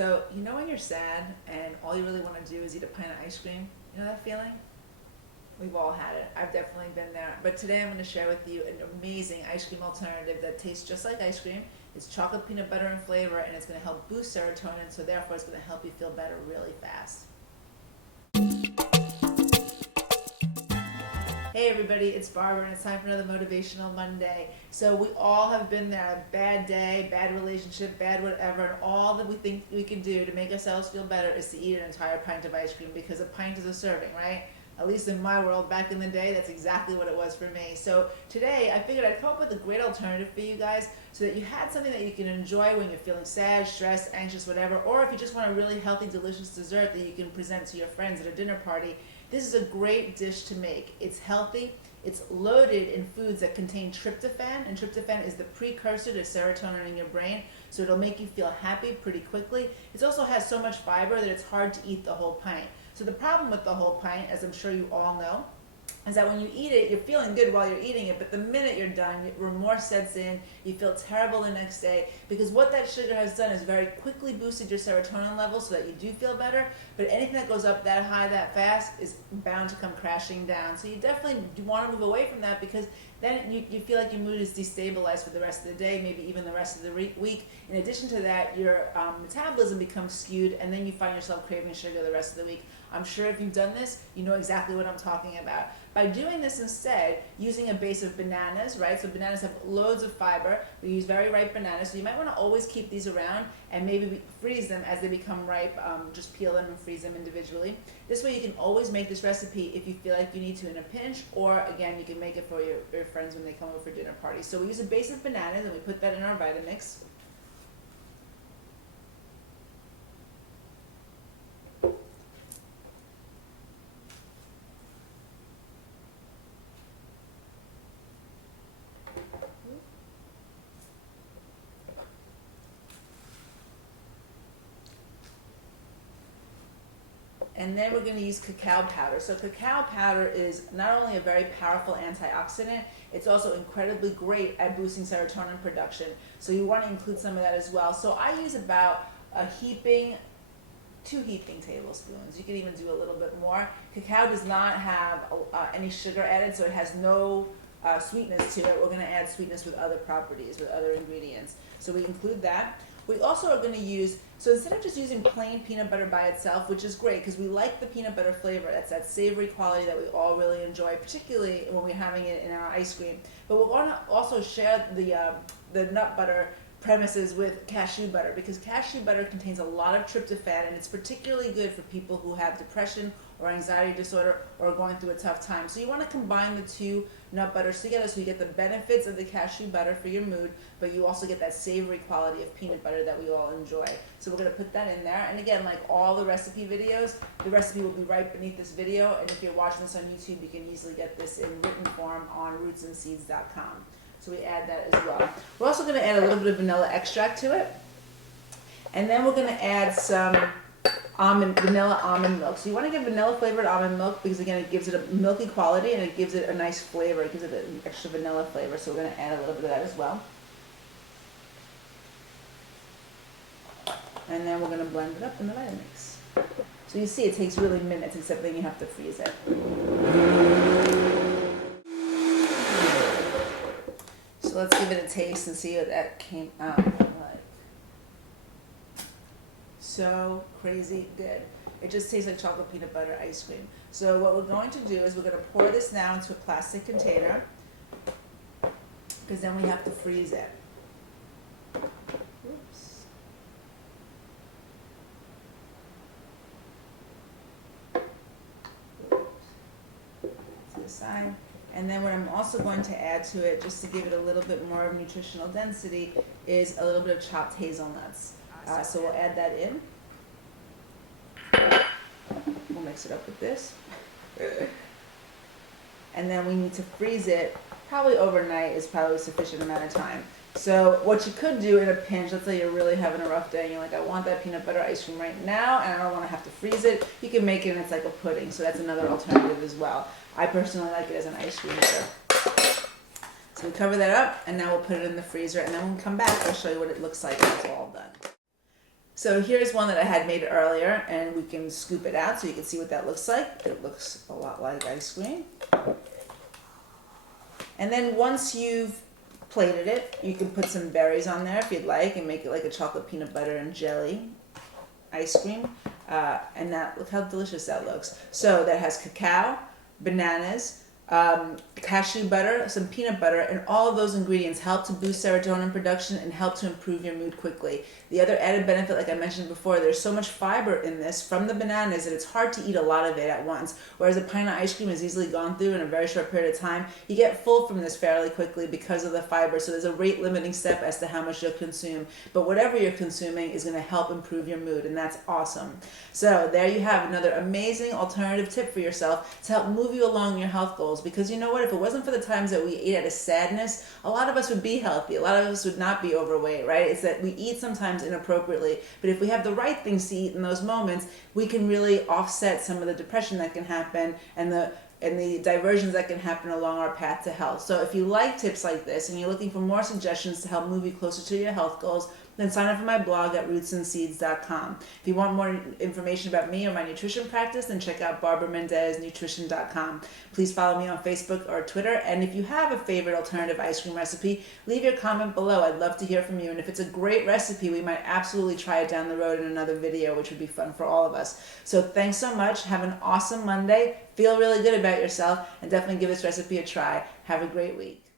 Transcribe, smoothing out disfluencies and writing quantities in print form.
So, you know when you're sad and all you really want to do is eat a pint of ice cream? You know that feeling? We've all had it. I've definitely been there. But today I'm going to share with you an amazing ice cream alternative that tastes just like ice cream. It's chocolate peanut butter in flavor, and it's going to help boost serotonin, so therefore it's going to help you feel better really fast. Hey everybody, it's Barbara and it's time for another Motivational Monday. So we all have been there, a bad day, bad relationship, bad whatever, and all that we think we can do to make ourselves feel better is to eat an entire pint of ice cream, because a pint is a serving, right? At least in my world back in the day, that's exactly what it was for me. So today I figured I'd come up with a great alternative for you guys so that you had something that you can enjoy when you're feeling sad, stressed, anxious, whatever, or if you just want a really healthy, delicious dessert that you can present to your friends at a dinner party. This is a great dish to make. It's healthy. It's loaded in foods that contain tryptophan, and tryptophan is the precursor to serotonin in your brain, so it'll make you feel happy pretty quickly. It also has so much fiber that it's hard to eat the whole pint. So the problem with the whole pint, as I'm sure you all know, is that when you eat it, you're feeling good while you're eating it, but the minute you're done, remorse sets in, you feel terrible the next day, because what that sugar has done is very quickly boosted your serotonin level so that you do feel better, but anything that goes up that high that fast is bound to come crashing down. So you definitely do want to move away from that, because then you feel like your mood is destabilized for the rest of the day, maybe even the rest of the week. In addition to that, your metabolism becomes skewed, and then you find yourself craving sugar the rest of the week. I'm sure if you've done this, you know exactly what I'm talking about. By doing this instead, using a base of bananas, right? So bananas have loads of fiber. We use very ripe bananas, so you might want to always keep these around and maybe freeze them as they become ripe. Just peel them and freeze them individually. This way you can always make this recipe if you feel like you need to in a pinch, or again, you can make it for your friends when they come over for dinner parties. So we use a base of bananas and we put that in our Vitamix. And then we're going to use cacao powder. So cacao powder is not only a very powerful antioxidant, it's also incredibly great at boosting serotonin production. So you want to include some of that as well. So I use about two heaping tablespoons. You can even do a little bit more. Cacao does not have any sugar added, so it has no sweetness to it. We're going to add sweetness with other properties, with other ingredients. So we include that. We also are going to use, so instead of just using plain peanut butter by itself, which is great because we like the peanut butter flavor, that's that savory quality that we all really enjoy, particularly when we're having it in our ice cream. But we're going to also share the nut butter premises with cashew butter, because cashew butter contains a lot of tryptophan, and it's particularly good for people who have depression or anxiety disorder or are going through a tough time. So you want to combine the two nut butters together so you get the benefits of the cashew butter for your mood, but you also get that savory quality of peanut butter that we all enjoy. So we're going to put that in there. And again, like all the recipe videos, the recipe will be right beneath this video, and if you're watching this on YouTube, you can easily get this in written form on rootsandseeds.com. So we add that as well. We're also going to add a little bit of vanilla extract to it. And then we're going to add some vanilla almond milk. So you want to get vanilla flavored almond milk because, again, it gives it a milky quality and it gives it a nice flavor. It gives it an extra vanilla flavor. So we're going to add a little bit of that as well. And then we're going to blend it up in the Vitamix. So you see it takes really minutes, except then you have to freeze it. So let's give it a taste and see what that came out like. So crazy good. It just tastes like chocolate peanut butter ice cream. So what we're going to do is we're going to pour this now into a plastic container, because then we have to freeze it. Oops. To the side. And then what I'm also going to add to it, just to give it a little bit more of nutritional density, is a little bit of chopped hazelnuts. So we'll add that in. We'll mix it up with this. And then we need to freeze it. Probably overnight is probably a sufficient amount of time. So what you could do in a pinch, let's say you're really having a rough day and you're like, I want that peanut butter ice cream right now and I don't want to have to freeze it. You can make it and it's like a pudding. So that's another alternative as well. I personally like it as an ice cream maker. So we cover that up and now we'll put it in the freezer, and then when we come back, I'll show you what it looks like when it's all done. So here's one that I had made earlier, and we can scoop it out so you can see what that looks like. It looks a lot like ice cream. And then once you've plated it, you can put some berries on there if you'd like and make it like a chocolate peanut butter and jelly ice cream. And that, look how delicious that looks. So that has cacao, bananas, cashew butter, some peanut butter, and all of those ingredients help to boost serotonin production and help to improve your mood quickly. The other added benefit, like I mentioned before, there's so much fiber in this from the bananas that it's hard to eat a lot of it at once. Whereas a pint of ice cream is easily gone through in a very short period of time. You get full from this fairly quickly because of the fiber, so there's a rate limiting step as to how much you'll consume. But whatever you're consuming is going to help improve your mood, and that's awesome. So there you have another amazing alternative tip for yourself to help move you along your health goals. Because you know what, if it wasn't for the times that we ate out of sadness, a lot of us would be healthy. A lot of us would not be overweight, right? It's that we eat sometimes inappropriately. But if we have the right things to eat in those moments, we can really offset some of the depression that can happen and the diversions that can happen along our path to health. So if you like tips like this and you're looking for more suggestions to help move you closer to your health goals, then sign up for my blog at rootsandseeds.com. If you want more information about me or my nutrition practice, then check out barbaramendeznutrition.com. Please follow me on Facebook or Twitter. And if you have a favorite alternative ice cream recipe, leave your comment below. I'd love to hear from you. And if it's a great recipe, we might absolutely try it down the road in another video, which would be fun for all of us. So thanks so much. Have an awesome Monday. Feel really good about yourself, and definitely give this recipe a try. Have a great week.